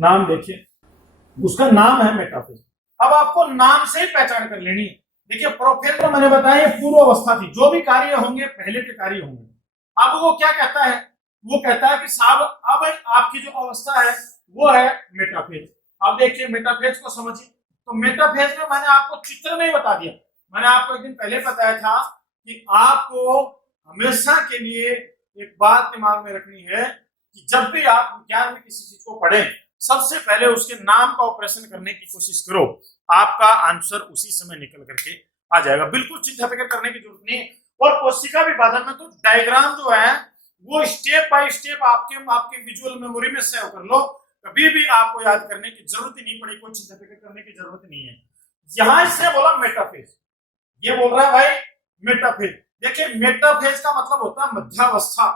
नाम देखिए, उसका नाम है मेटाफेज। अब आपको नाम से ही पहचान कर लेनी है। देखिए प्रोफेज में मैंने बताया ये पूर्व अवस्था थी, जो भी कार्य होंगे पहले के कार्य होंगे। अब वो क्या कहता है, वो कहता है कि साहब अब आपकी जो अवस्था है वो है मेटाफेज। अब देखिए मेटाफेज को समझिए। तो मेटाफेज में मैंने आपको चित्र में ही बता दिया। मैंने आपको एक दिन पहले बताया था कि आपको हमेशा के लिए एक बात दिमाग में रखनी है कि जब भी आप विज्ञान में किसी चीज को पढ़ें, सबसे पहले उसके नाम का ऑपरेशन करने की कोशिश करो, आपका आंसर उसी समय निकल करके आ जाएगा। बिल्कुल चिंता फिक्र करने की जरूरत नहीं है। और कोशिका विभाजन में तो डायग्राम जो है वो स्टेप बाय स्टेप आपके विजुअल मेमोरी में सेव कर लो, कभी भी आपको याद करने की जरूरत ही नहीं पड़ेगी, कोई चिंता फिक्र करने की जरूरत नहीं है। यहां इसने बोला मेटाफेज, ये बोल रहा है भाई मेटाफेज। देखिए मेटाफेज का मतलब होता है मध्यावस्था।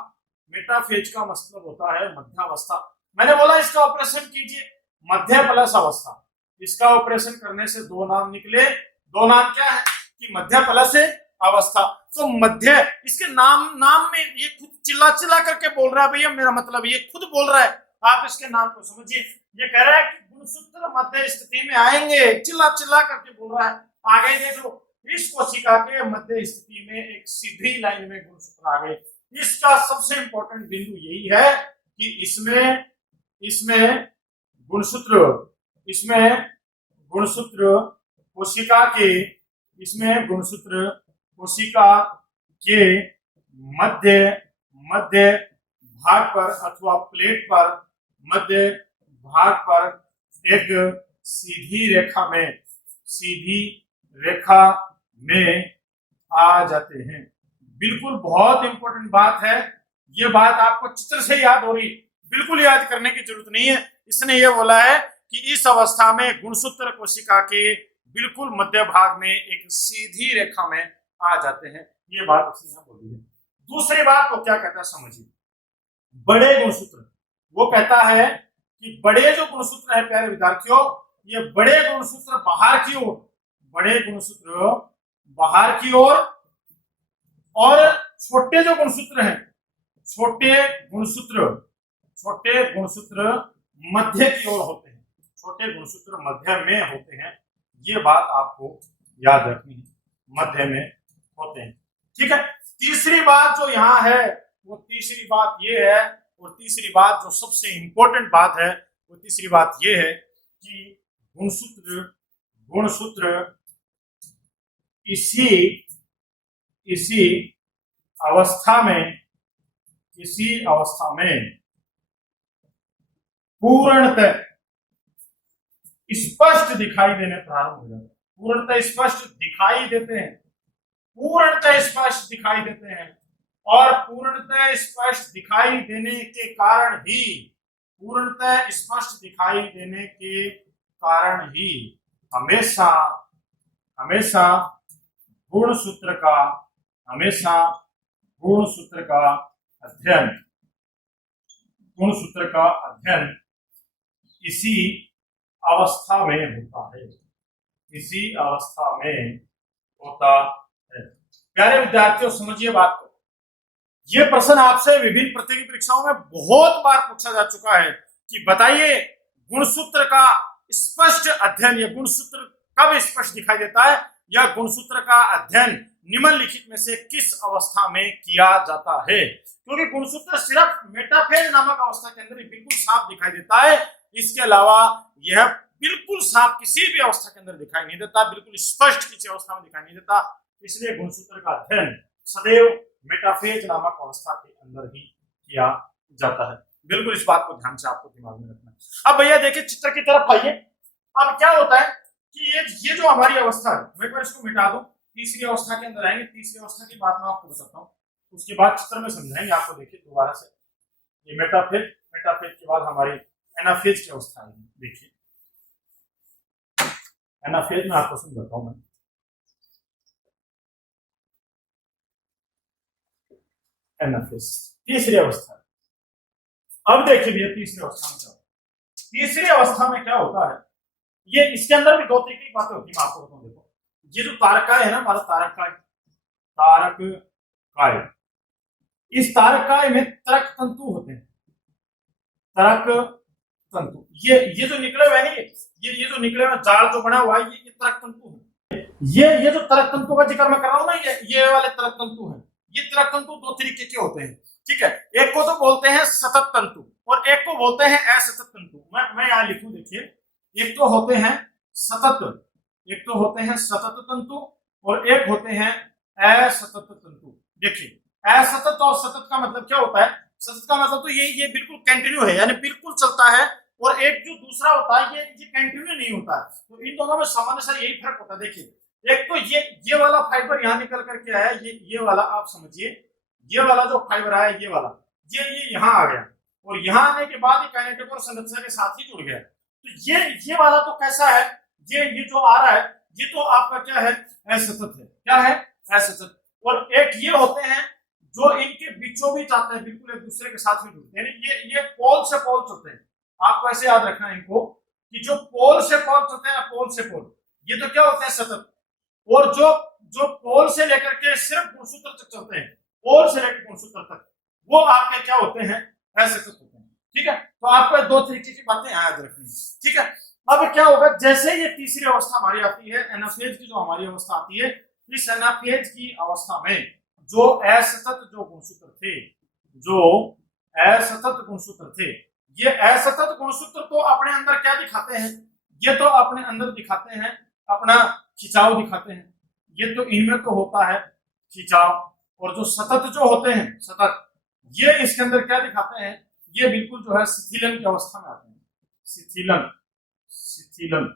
मेटाफेज का मतलब होता है मध्यावस्था। मैंने बोला इसका ऑपरेशन कीजिए, मध्य प्लस अवस्था। इसका ऑपरेशन करने से दो नाम निकले। दो नाम क्या है कि मध्य प्लस अवस्था। तो मध्य, इसके नाम में ये खुद चिल्ला चिल्ला करके बोल रहा है भैया, मेरा मतलब ये खुद बोल रहा है, आप इसके नाम को समझिए। ये कह रहा है कि गुणसूत्र मध्य स्थिति में आएंगे, चिल्ला चिल्ला करके बोल रहा है। आगे देख लो, इस कोशिका के मध्य स्थिति में एक सीधी लाइन में गुणसूत्र आ गए। इसका सबसे इंपॉर्टेंट बिंदु यही है कि इसमें इसमें गुणसूत्र इसमें गुणसूत्र कोशिका के इसमें गुणसूत्र कोशिका के मध्य मध्य भाग पर अथवा प्लेट पर मध्य भाग पर एक सीधी रेखा में आ जाते हैं। बिल्कुल बहुत इंपॉर्टेंट बात है। ये बात आपको चित्र से याद हो रही, बिल्कुल याद करने की जरूरत नहीं है। इसने ये बोला है कि इस अवस्था में गुणसूत्र कोशिका के बिल्कुल मध्य भाग में एक सीधी रेखा में आ जाते हैं। ये बात उसने बोली है। दूसरी बात वो क्या कहता है समझिए, बड़े गुणसूत्र। वो कहता है कि बड़े जो गुणसूत्र है प्यारे विद्यार्थियों, ये बड़े गुणसूत्र बाहर की ओर, बड़े गुणसूत्र बाहर की ओर, और छोटे जो गुणसूत्र हैं, छोटे गुणसूत्र मध्य की ओर होते हैं। छोटे गुणसूत्र मध्य में होते हैं। ये बात आपको याद रखनी है, मध्य में होते हैं। ठीक है। तीसरी बात जो यहाँ है, वो तीसरी बात ये है, और तीसरी बात जो सबसे इंपॉर्टेंट बात है, वो तीसरी बात ये है कि गुणसूत्र इसी अवस्था में पूर्णतः स्पष्ट दिखाई देने प्रारंभ हो जाते हैं। पूर्णतः स्पष्ट दिखाई देते हैं, पूर्णतः स्पष्ट दिखाई देते हैं। और पूर्णतः स्पष्ट दिखाई देने के कारण ही, पूर्णतः स्पष्ट दिखाई देने के कारण ही हमेशा हमेशा गुणसूत्र का अध्ययन इसी अवस्था में होता है, इसी अवस्था में होता है। प्यारे विद्यार्थियों समझिए बात को। यह प्रश्न आपसे विभिन्न प्रतियोगी परीक्षाओं में बहुत बार पूछा जा चुका है कि बताइए गुणसूत्र का स्पष्ट अध्ययन, या गुणसूत्र कब स्पष्ट दिखाई देता है, या गुणसूत्र का अध्ययन निम्नलिखित में से किस अवस्था में किया जाता है। क्योंकि गुणसूत्र सिर्फ मेटाफेज नामक अवस्था के अंदर बिल्कुल साफ दिखाई देता है, इसके अलावा यह बिल्कुल साफ किसी भी अवस्था के अंदर दिखाई नहीं देता, बिल्कुल स्पष्ट किसी अवस्था में दिखाई नहीं देता। इसलिए गुणसूत्र का अध्ययन सदैव मेटाफेज नामक अवस्था के अंदर ही किया जाता है। बिल्कुल इस बात को ध्यान से आपको दिमाग में रखना है। अब भैया देखिए चित्र की तरफ आइए। अब क्या होता है कि ये जो हमारी अवस्था है, मैं इसको मिटा दूं, तीसरी अवस्था के अंदर आएंगे। तीसरी अवस्था की बात मैं आपको बताता हूँ, उसके बाद चित्र में समझाएंगे आपको। देखिए दोबारा से, ये मेटाफेज, मेटाफेज के बाद हमारी एनाफेज की अवस्था है। देखिए एनाफेज में आपको समझाता हूं मैं। एनाफेज तीसरी अवस्था। अब देखिए भैया तीसरी अवस्था में क्या, तीसरी अवस्था में क्या होता है, ये इसके अंदर भी दो तरीके की बातें होती है, मैं आपको बताऊं। देखो ये जो तारकाय है ना, हमारा तारकाय, इस तारकाय में तरक तंतु होते हैं। तरक तंतु। ये जो निकले हुए हैं ये जो निकले हुए जाल जो बना हुआ है ये तरक तंतु है। ये जो तरक तंतु का जिक्र मैं कर रहा हूं ना, ये वाले तरक तंतु हैं। ये तरक तंतु दो तरीके के होते हैं, ठीक है। एक को तो बोलते हैं सतत तंतु और एक को बोलते हैं असतत तंतु। मैं यहां लिखूं, देखिए, एक तो होते हैं सतत, एक तो होते हैं सतत तंतु और एक होते हैं असतत तंतु। देखिए, असतत और सतत का मतलब क्या होता है? सतत का मतलब तो ये बिल्कुल कंटिन्यू है, यानी बिल्कुल चलता है, और एक जो दूसरा होता है ये कंटिन्यू नहीं होता है। तो इन दोनों में सामान्य सा यही फर्क होता है। देखिए, एक तो ये वाला फाइबर यहां निकल करके आया, ये वाला आप समझिए, ये वाला जो फाइबर आया ये वाला, ये यहां आ गया और यहां आने के बाद काइनेटिक और संरचना के साथ ही जुड़ गया। तो ये वाला तो कैसा है? ये जो आ रहा है ये तो आपका क्या है? असतत है। क्या है? असतत। और एक ये होते हैं जो इनके बीचों बीच आते हैं, बिल्कुल एक दूसरे के साथ में जुड़ते हैं। ये पोल से पोल चलते हैं। आपको ऐसे याद रखना है इनको कि जो पोल से पोल चलते हैं ना, पोल से पोल, ये तो क्या होते हैं? सतत। और जो पोल से लेकर के सिर्फ गुणसूत्र तक चलते हैं, पोल से लेकर गुणसूत्र तक, वो आपके क्या होते हैं? असतत होते हैं। ठीक है, तो आपको दो तरीके की बातें याद रखनी है। ठीक है, अब क्या होगा, जैसे ये तीसरी अवस्था हमारी आती है, एनाफेज की जो हमारी अवस्था आती है, इस एनाफेज की अवस्था में जो असतत जो गुणसूत्र थे, जो असतत गुणसूत्र थे, ये असतत गुणसूत्र तो अपने अंदर क्या दिखाते हैं? ये तो अपने अंदर दिखाते हैं अपना खिंचाव दिखाते हैं। ये तो इनमें तो होता है खिंचाव, और जो सतत जो होते हैं सतत, ये इसके अंदर क्या दिखाते हैं? ये बिल्कुल जो है शिथिलन की अवस्था में आते हैं। शिथिलन, शिथिलन।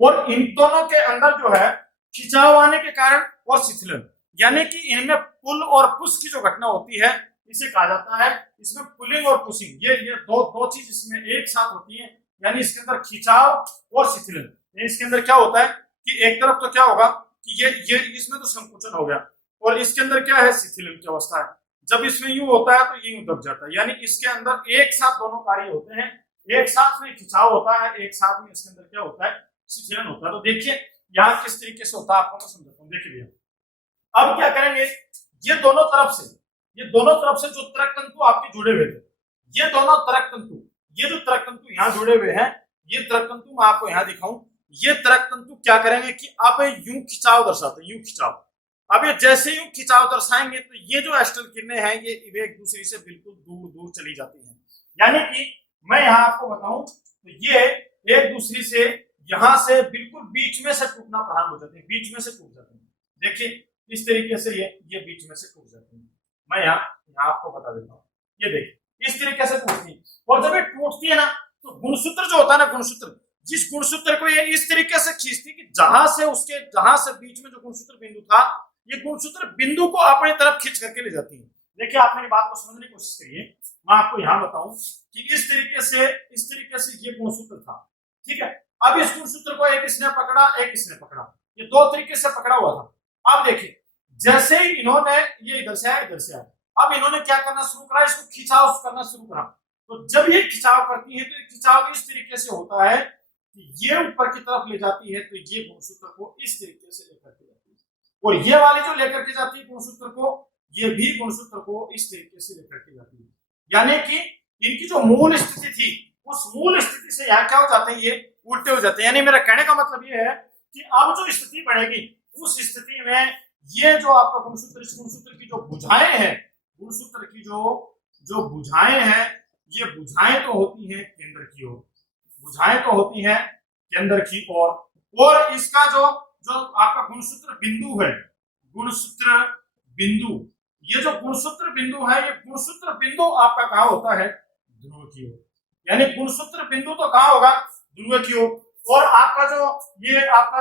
और इन दोनों के अंदर जो है खिंचाव आने के कारण और शिथिलन, यानी कि इनमें पुल और पुश की जो घटना होती है इसे कहा जाता है, इसमें पुलिंग और पुशिंग, ये दो चीज इसमें एक साथ होती है। यानी इसके अंदर खिंचाव और शिथिलन। इसके अंदर क्या होता है कि एक तरफ तो क्या होगा कि ये इसमें तो संकुचन हो गया, और इसके अंदर क्या है? शिथिलन की अवस्था है। जब इसमें यूं होता है तो ये यूं दब जाता है, यानी इसके अंदर एक साथ दोनों कार्य होते हैं। एक साथ में खिंचाव होता है, एक साथ में इसके अंदर क्या होता है? शिथिलन होता है। तो देखिए यहाँ किस तरीके से होता है आपको मैं समझाता हूँ। देखिए भैया, अब क्या करेंगे, ये दोनों तरफ से जो तरक तंतु आपके जुड़े हुए थे, ये दोनों तरक तंतु, ये जो तरक तंतु यहाँ जुड़े हुए हैं, ये तरक तंतु मैं आपको यहाँ दिखाऊं, ये तरक तंतु क्या करेंगे कि अब यूं खिंचाव दर्शाते हैं, यूं खिंचाव। अब ये जैसे यूं खिंचाव दर्शाएंगे तो ये जो एस्टल किरणें हैं ये एक दूसरे से बिल्कुल दूर दूर चली जाती हैं। यानी कि मैं यहाँ आपको बताऊं तो ये एक दूसरे से यहां से बिल्कुल बीच में से टूटना प्रारंभ हो जाते हैं, बीच में से टूट जाते हैं। देखिए इस तरीके से ये बीच में से टूट जाते हैं। मैं यहाँ आपको बता देता हूँ, ये देखिए इस तरीके से टूटती है। और जब ये टूटती है ना तो गुणसूत्र जो होता है ना, गुणसूत्र, जिस गुणसूत्र को ये इस तरीके से खींचती कि जहां से बीच में जो गुणसूत्र बिंदु था, ये गुणसूत्र बिंदु को अपनी तरफ खींच करके ले जाती है। देखिए आप मेरी बात को समझने की कोशिश करिए। मैं आपको यहाँ बताऊं कि इस तरीके से ये गुणसूत्र था, ठीक है। अब इस गुणसूत्र को एक इसने पकड़ा, एक इसने पकड़ा, ये दो तरीके से पकड़ा हुआ था। अब देखिए जैसे ही इन्होंने ये इधर से आया, अब इन्होंने क्या करना शुरू करा? इसको खिंचाव करना शुरू करा। तो जब ये खिंचाव करती है तो खिंचाव इस तरीके से होता है कि ये ऊपर की तरफ ले जाती है, तो ये गुणसूत्र को इस तरीके से लेकर के जाती है, और ये वाली जो लेकर के जाती है गुणसूत्र को, ये भी गुणसूत्र को इस तरीके से लेकर के जाती है। यानी कि इनकी जो मूल स्थिति थी, उस मूल स्थिति से यहाँ क्या हो जाते हैं? ये उल्टे हो जाते हैं। यानी मेरा कहने का मतलब ये है कि अब जो स्थिति बनेगी उस स्थिति में ये जो आपका गुणसूत्र, इस गुणसूत्र की जो भुजाएं हैं, गुणसूत्र की जो भुजाएं हैं, ये भुजाएं तो होती हैं केंद्र की ओर, भुजाएं तो होती हैं केंद्र की ओर, और इसका जो आपका गुणसूत्र बिंदु है, गुणसूत्र बिंदु, ये जो गुणसूत्र बिंदु है, ये गुणसूत्र बिंदु आपका कहाँ होता है? ध्रुव की ओर। यानी गुणसूत्र बिंदु तो कहाँ होगा? ध्रुव की ओर। और आपका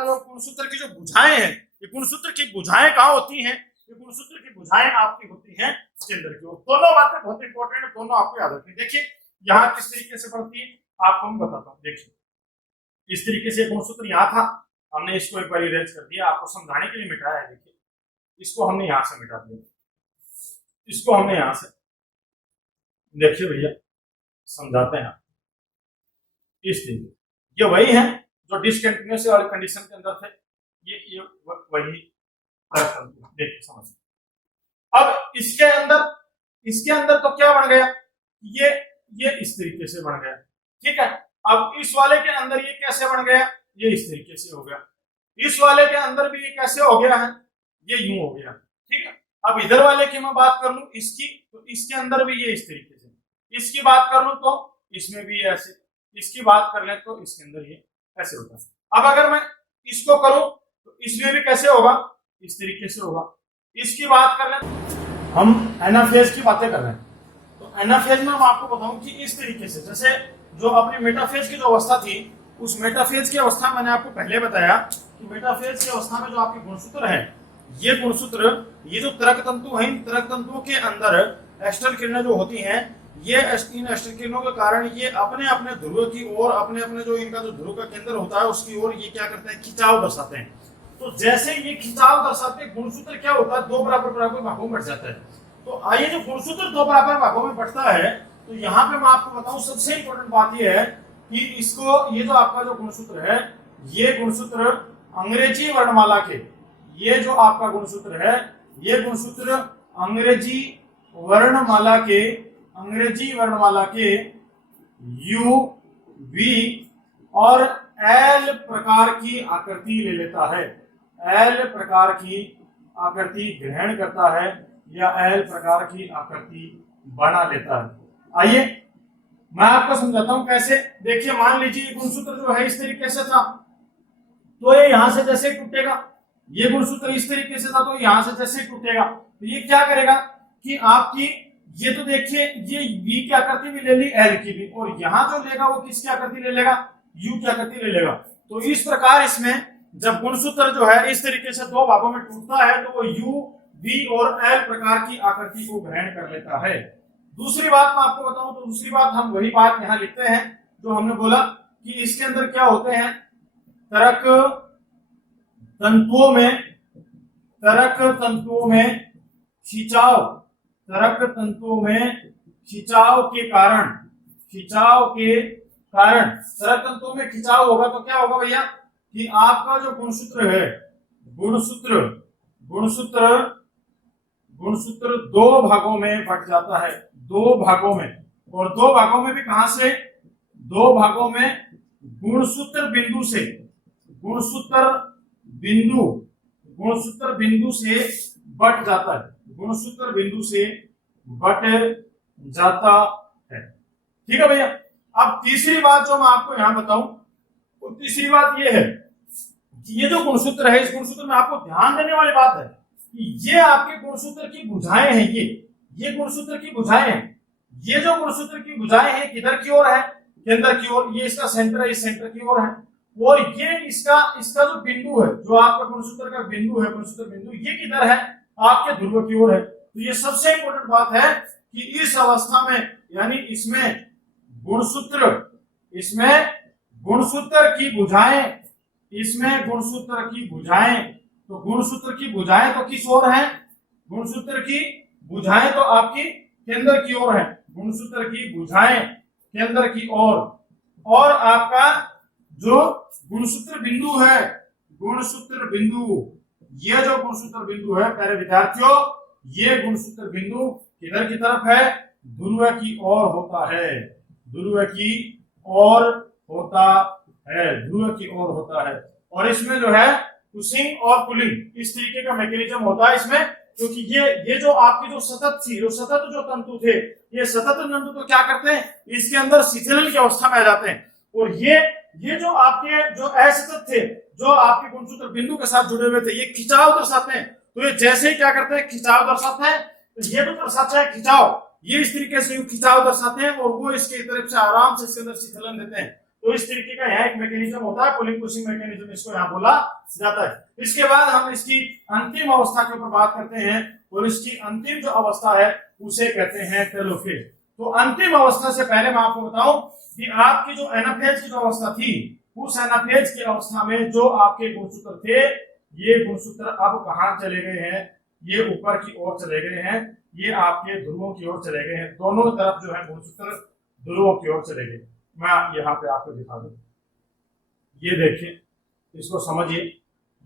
जो गुणसूत्र की जो भुजाएं हैं, ये गुणसूत्र की भुजाएं कहाँ होती हैं? ये गुणसूत्र की भुजाएं आपकी होती हैं केंद्र की ओर। दोनों बातें बहुत इंपॉर्टेंट है, दोनों आपको याद रखनी। देखिए यहाँ किस तरीके से बढ़ती है आपको मैं बताता हूँ। देखिए इस तरीके से गुणसूत्र यहाँ था, हमने इसको एक बार इरेज कर दिया, आपको समझाने के लिए मिटाया है। देखिए इसको हमने यहाँ से मिटा दिया, इसको हमने यहाँ से, देखिए भैया समझाते हैं इस तरीके, ये वही है जो डिसकंटिन्यूस वाली कंडीशन के अंदर थे, ये वही देखिए समझ। अब इसके अंदर तो क्या बन गया? ये इस तरीके से बन गया, ठीक है। अब इस वाले के अंदर ये कैसे बन गया, ये इस तरीके से हो गया। इस वाले के अंदर भी ये कैसे हो गया है, ये यूं हो गया। ठीक है। अब इधर वाले की मैं बात कर लूं इसकी, तो इसके अंदर भी ये इस तरीके से, इसकी बात कर लूं तो इसमें भी ऐसे, इसकी बात कर लें तो इसके अंदर ये ऐसे होता है। अब अगर मैं इसको करूं तो इसमें भी कैसे होगा, इस तरीके से होगा। इसकी बात कर लें, हम एनाफेज की बातें कर रहे हैं, तो एनाफेज में मैं आपको बताऊं कि इस तरीके से, जैसे जो अपनी मेटाफेज की जो अवस्था थी, उस मेटाफेज की अवस्था मैंने आपको पहले बताया कि मेटाफेज की अवस्था में जो आपके गुणसूत्र है, ये गुणसूत्र, ये जो तरक तंतु है, इन तरक तंतुओं के अंदर एक्सटर्नल किरणें जो होती हैं, ये इन एक्सटर्नल किरणों के कारण ये अपने अपने ध्रुव की ओर, अपने अपने जो इनका जो ध्रुव का केंद्र होता है उसकी ओर ये क्या करते हैं, खिंचाव दर्शाते हैं। तो जैसे ये खिंचाव दर्शाते हैं, गुणसूत्र क्या होता है, दो बराबर बराबर भागों में बट जाता है। तो आइए, जो गुणसूत्र दो बराबर भागों में बटता है, तो यहाँ पे मैं आपको बताऊं सबसे इंपॉर्टेंट बात ये है कि इसको, ये जो आपका जो गुणसूत्र है, ये गुणसूत्र अंग्रेजी वर्णमाला के, ये जो आपका गुणसूत्र है, ये गुणसूत्र अंग्रेजी वर्णमाला के, अंग्रेजी वर्णमाला के यू, वी और एल प्रकार की आकृति ले लेता है, एल प्रकार की आकृति ग्रहण करता है या एल प्रकार की आकृति बना लेता है। आइए मैं आपको समझाता हूं कैसे। देखिए, मान लीजिए गुणसूत्र जो है इस तरीके से था, तो ये यहां से जैसे टूटेगा, ये गुणसूत्र इस तरीके से था तो यहां से जैसे टूटेगा, तो ये क्या करेगा कि आपकी, ये तो देखिए ये V की आकृति भी ले ली, L की भी, और यहां जो लेगा वो किसकी आकृति ले लेगा, U की आकृति ले लेगा। तो इस प्रकार इसमें जब गुणसूत्र जो है इस तरीके से दो भागों में टूटता है तो वो U, V और L प्रकार की आकृति को ग्रहण कर लेता है। दूसरी बात मैं आपको बताऊं तो दूसरी बात हम वही बात यहां लिखते हैं जो हमने बोला कि इसके अंदर क्या होते हैं, तरक तंतुओं में, तरक तंतुओं में खिंचाव, तरक तंतुओं में खिंचाव के कारण, खिंचाव के कारण तरक तंतुओं में खिंचाव होगा तो क्या होगा भैया कि आपका जो गुणसूत्र है, गुणसूत्र गुणसूत्र गुणसूत्र दो भागों में बट जाता है, दो भागों में, और दो भागों में भी कहां से, दो भागों में गुणसूत्र बिंदु से, गुणसूत्र बिंदु, गुणसूत्र बिंदु से बट जाता है, गुणसूत्र बिंदु से बट जाता है। ठीक है भैया। अब तीसरी बात जो मैं आपको यहां बताऊं, तो तीसरी बात ये है कि ये जो गुणसूत्र है, इस गुणसूत्र में आपको ध्यान देने वाली बात है कि ये आपके गुणसूत्र की भुजाएं हैं, ये गुणसूत्र की भुजाएं हैं। ये जो गुणसूत्र की भुजाएं हैं किधर की ओर है, केंद्र की ओर, ये इसका सेंटर है, इस सेंटर की ओर है, और ये इसका जो बिंदु है, जो आपका गुणसूत्र का बिंदु है, गुणसूत्र बिंदु, ये किधर है, आपके ध्रुव की ओर है। तो ये सबसे इंपॉर्टेंट बात है कि इस अवस्था में, यानी इसमें गुणसूत्र, इसमें गुणसूत्र की भुजाएं, इसमें गुणसूत्र की भुजाएं, तो गुणसूत्र की भुजाएं तो किस ओर है, गुणसूत्र की भुजाएं तो आपकी केंद्र की ओर है, गुणसूत्र की भुजाएं केंद्र की ओर, और आपका जो गुणसूत्र बिंदु है, गुणसूत्र बिंदु, ये जो गुणसूत्र बिंदु है प्यारे विद्यार्थियों, ये गुणसूत्र बिंदु किधर की तरफ है, ध्रुव की ओर होता है, ध्रुव की ओर होता है, ध्रुव की ओर होता है। और इसमें जो है पुशिंग और पुलिंग इस तरीके का मैकेनिज्म होता है इसमें, क्योंकि ये जो आपकी जो सतत थी, जो सतत जो तंतु थे, ये सतत तंतु तो क्या करते हैं, इसके अंदर शिथिलन की अवस्था में आ जाते हैं, और ये जो आपके जो असतत थे, जो आपके गुणसूत्र बिंदु के साथ जुड़े हुए थे, ये खिंचाव दर्शाते हैं। तो ये जैसे ही क्या करते हैं, खिंचाव दर्शाते हैं, तो ये तो दर्शाता है खिंचाव, ये इस तरीके से खिंचाव दर्शाते हैं, और वो इसके तरफ से आराम से इसके अंदर शिथिलन देते हैं। तो इस तरीके का यहाँ एक मैकेनिज्म होता है, पुलिंग पुशिंग मैकेनिज्म इसको यहाँ बोला जाता है। इसके बाद हम इसकी अंतिम अवस्था के ऊपर बात करते हैं, और इसकी अंतिम जो अवस्था है उसे कहते हैं टेलोफेज। तो अंतिम अवस्था से पहले मैं आपको बताऊं कि आपकी जो एनाफेज की जो अवस्था थी, उस एनाफेज की अवस्था में जो आपके गुणसूत्र थे, ये गुणसूत्र अब कहां चले गए हैं, ये ऊपर की ओर चले गए हैं, ये आपके ध्रुवों की ओर चले गए हैं, दोनों तरफ जो है गुणसूत्र ध्रुवों की ओर चले गए। मैं यहाँ पे आपको दिखा दूं, ये देखिए, इसको समझिए,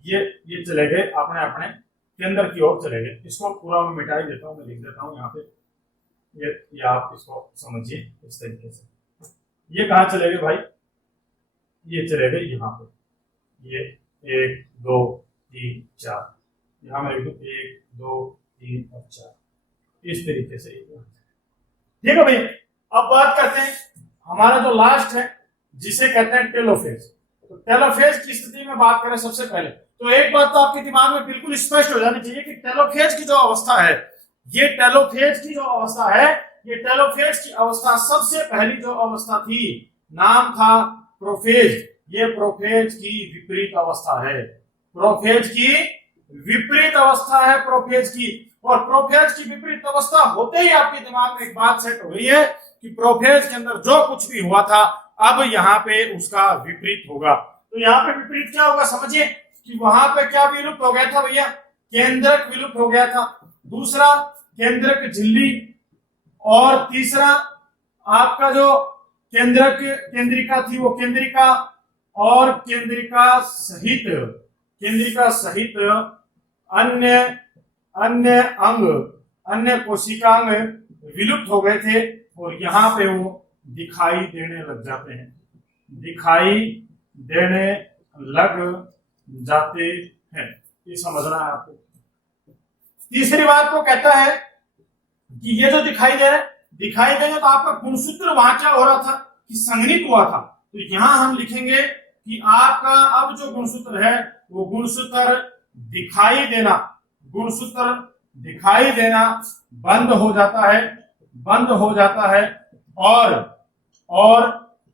ये चले गए अपने अपने केंद्र की ओर चले गए। इसको पूरा मैं मिटा ही देता हूँ, मैं लिख देता हूँ यहाँ पे, ये आप इसको समझिए इस तरीके से, ये कहाँ चले गए भाई, ये चले गए यहाँ पे, ये 1 2 3 4, यहाँ मैं लिख दूं 1 2 3 और 4, इस तरीके से। ठीक है भैया, अब बात करते हैं हमारा जो लास्ट है जिसे कहते हैं टेलोफेज। तो टेलोफेज की स्थिति में बात करें सबसे पहले तो एक बात तो आपके दिमाग में बिल्कुल स्पष्ट हो जानी चाहिए कि टेलोफेज की जो अवस्था है, ये टेलोफेज की जो अवस्था है, ये टेलोफेज की अवस्था सबसे पहली जो अवस्था थी नाम था प्रोफेज। ये प्रोफेज की विपरीत अवस्था है, प्रोफेज की विपरीत अवस्था है प्रोफेज की। और प्रोफेज की विपरीत अवस्था होते ही आपके दिमाग में एक बात सेट हो गई है कि प्रोफेज के अंदर जो कुछ भी हुआ था अब यहाँ पे उसका विपरीत होगा। तो यहाँ पे विपरीत क्या होगा समझिए कि वहां पे क्या विलुप्त हो गया था भैया, केंद्रक विलुप्त हो गया था, दूसरा केंद्रक झिल्ली, और तीसरा आपका जो केंद्रक केंद्रिका थी वो केंद्रिका, और केंद्रिका सहित अन्य अंग, अन्य कोशिकांग विलुप्त हो गए थे और यहाँ पे वो दिखाई देने लग जाते हैं, दिखाई देने लग जाते हैं। ये समझना है आपको। तीसरी बात को कहता है कि ये जो दिखाई देंगे तो आपका गुणसूत्र वहां क्या हो रहा था कि संघनित हुआ था। तो यहां हम लिखेंगे कि आपका अब जो गुणसूत्र है वो गुणसूत्र दिखाई देना बंद हो जाता है और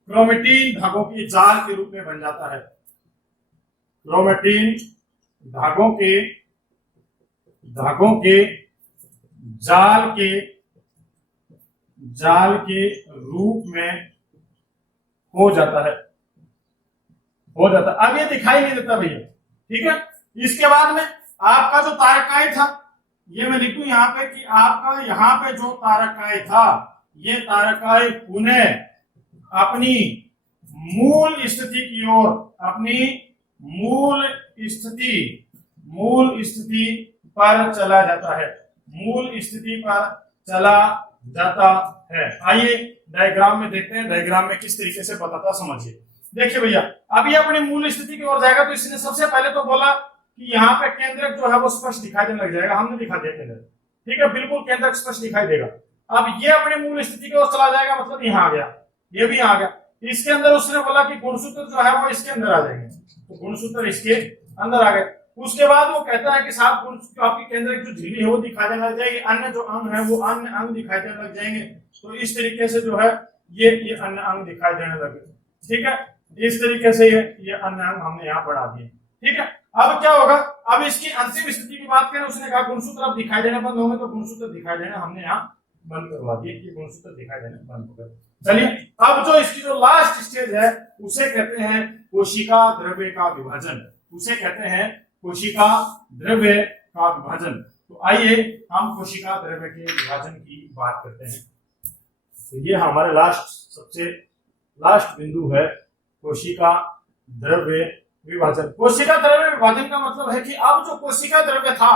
क्रोमेटिन धागों के जाल के रूप में बन जाता है, क्रोमेटिन धागों के जाल के रूप में हो जाता है। अब ये दिखाई नहीं देता भैया, ठीक है। इसके बाद में आपका जो तारकाय था, ये मैं लिखूं यहाँ पे कि आपका यहाँ पे जो तारकाय था, ये तारकाय पुनः अपनी मूल स्थिति की ओर, अपनी मूल स्थिति पर चला जाता है। आइए डायग्राम में देखते हैं, डायग्राम में किस तरीके से बताता समझिए। देखिए भैया, अब ये अपनी मूल स्थिति की ओर जाएगा तो इसने सबसे पहले तो बोला कि यहाँ पे केंद्रक जो है वो स्पष्ट दिखाई देने लग जाएगा, हमने दिखा दिया केंद्रक, ठीक है, बिल्कुल केंद्रक स्पष्ट दिखाई देगा। अब ये अपनी मूल स्थिति की ओर चला जाएगा, मतलब यहाँ आ गया, ये भी आ गया। इसके अंदर उसने बोला कि गुणसूत्र जो है वो इसके अंदर आ जाएंगे, तो गुणसूत्र इसके अंदर आ गए। उसके बाद वो कहता है कि सात गुणसूत्र आपकी केंद्रक जो झिल्ली है वो दिखाई देने लग जाएगी, अन्य जो अंग है वो अन्य अंग दिखाई देने लग जाएंगे। तो इस तरीके से जो है ये अन्य अंग दिखाई देने लगे, ठीक है। इस तरीके से ये अन्य अंग हमने यहाँ बढ़ा दिए, ठीक है। अब क्या होगा, अब इसकी अंतिम स्थिति की बात करें, उसने कहा गुणसूत्र अब दिखाई देने बंद होंगे, तो गुणसूत्र दिखाई देने हमने यहाँ बंद करवा दिए कि गुणसूत्र दिखाई देने बंद हो गए। चलिए, अब जो इसकी जो लास्ट स्टेज है उसे कहते हैं कोशिका द्रव्य का विभाजन, उसे कहते हैं कोशिका द्रव्य का विभाजन। तो आइए हम कोशिका द्रव्य के विभाजन की बात करते हैं। तो ये हमारे सबसे लास्ट बिंदु है कोशिका द्रव्य विभाजन। कोशिका द्रव्य विभाजन का मतलब है कि अब जो कोशिका द्रव्य था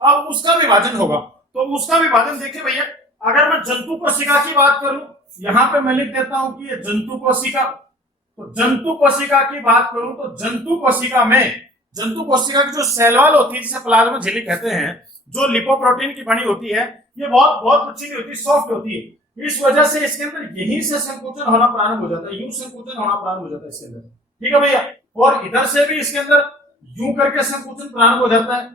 अब उसका विभाजन होगा। तो उसका विभाजन देखिए भैया, अगर मैं जंतु कोशिका की बात करूं, यहां पे मैं लिख देता हूं कि ये जंतु कोशिका। तो जंतु कोशिका की बात करूं तो जंतु कोशिका की जो सेल वॉल होती है जिसे प्लाज्मा झिल्ली कहते हैं, जो लिपोप्रोटीन की बनी होती है, ये बहुत अच्छी होती है, सॉफ्ट होती है। इस वजह से इसके अंदर यहीं से संकुचन होना प्रारंभ हो जाता है, यूं संकुचन होना प्रारंभ हो जाता है इसके अंदर, ठीक है भैया। और इधर से भी इसके अंदर यूं करके संकुचन प्रारंभ हो जाता है।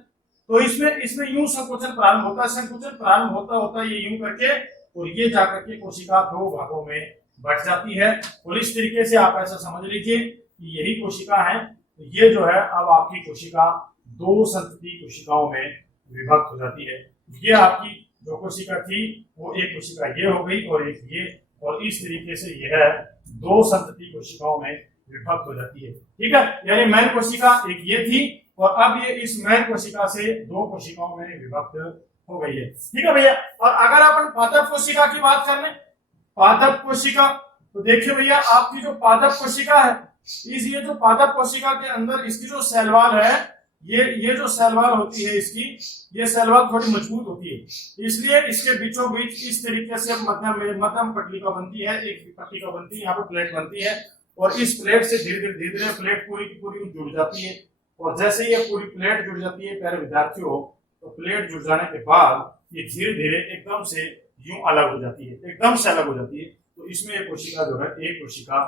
तो इसमें यूं संकुचन प्रारंभ होता है, संकुचन प्रारंभ होता ये यूं करके, और ये जाकर के कोशिका दो भागों में बट जाती है। और इस तरीके से आप ऐसा समझ लीजिए कि यही कोशिका है। तो ये जो है अब आपकी कोशिका दो संतति कोशिकाओं में विभक्त हो जाती है। ये आपकी जो कोशिका थी वो एक कोशिका ये हो गई और एक ये, और इस तरीके से यह दो संतति कोशिकाओं में विभक्त हो जाती है, ठीक है। यानी मैन कोशिका एक ये थी और अब ये इस मैन कोशिका से दो कोशिकाओं में विभक्त हो गई है, ठीक है भैया। और अगर अपन पादप कोशिका की बात कर लें, पादप कोशिका, तो देखिए भैया आपकी जो पादप कोशिका है, इस ये जो पादप कोशिका के अंदर इसकी जो सेल वॉल है ये जो सलवार होती है इसकी, ये सलवार थोड़ी मजबूत होती है, इसलिए इसके बीचों बीच इस तरीके से मध्यम पट्टिका बनती है, एक पट्टिका बनती है, यहाँ पर प्लेट बनती है, और इस प्लेट से धीरे धीरे प्लेट पूरी की पूरी जुड़ जाती है। और जैसे ये पूरी प्लेट जुड़ जाती है प्यारे विद्यार्थियों, तो प्लेट जुड़ जाने के बाद ये धीरे धीरे एकदम से यूं अलग हो जाती है, एकदम से अलग हो जाती है। तो इसमें एक कोशिका जो है, एक कोशिका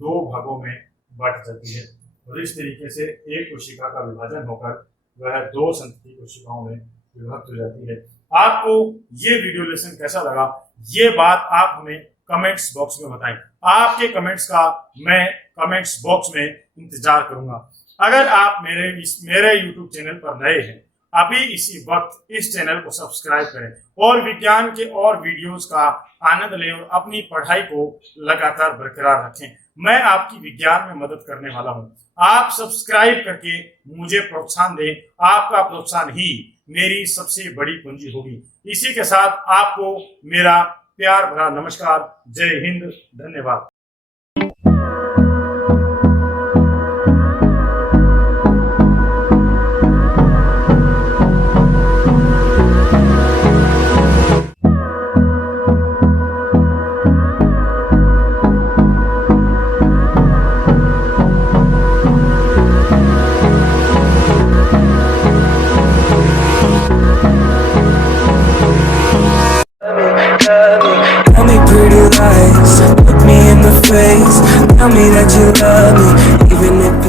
दो भागों में बट जाती है, और इस तरीके से एक कोशिका का विभाजन होकर वह दो संतति कोशिकाओं में विभक्त हो जाती है। आपको ये वीडियो लेसन कैसा लगा, ये बात आप हमें कमेंट्स बॉक्स में बताएं। आपके कमेंट्स का मैं कमेंट्स बॉक्स में इंतजार करूंगा। अगर आप मेरे YouTube चैनल पर नए हैं, अभी इसी वक्त इस चैनल को सब्सक्राइब करें और विज्ञान के और वीडियोस का आनंद लें और अपनी पढ़ाई को लगातार बरकरार रखें। मैं आपकी विज्ञान में मदद करने वाला हूं। आप सब्सक्राइब करके मुझे प्रोत्साहन दें। आपका प्रोत्साहन ही मेरी सबसे बड़ी पूंजी होगी। इसी के साथ आपको मेरा प्यार भरा नमस्कार। जय हिंद, धन्यवाद। Tell me pretty lies, look me in the face, tell me that you love me, even if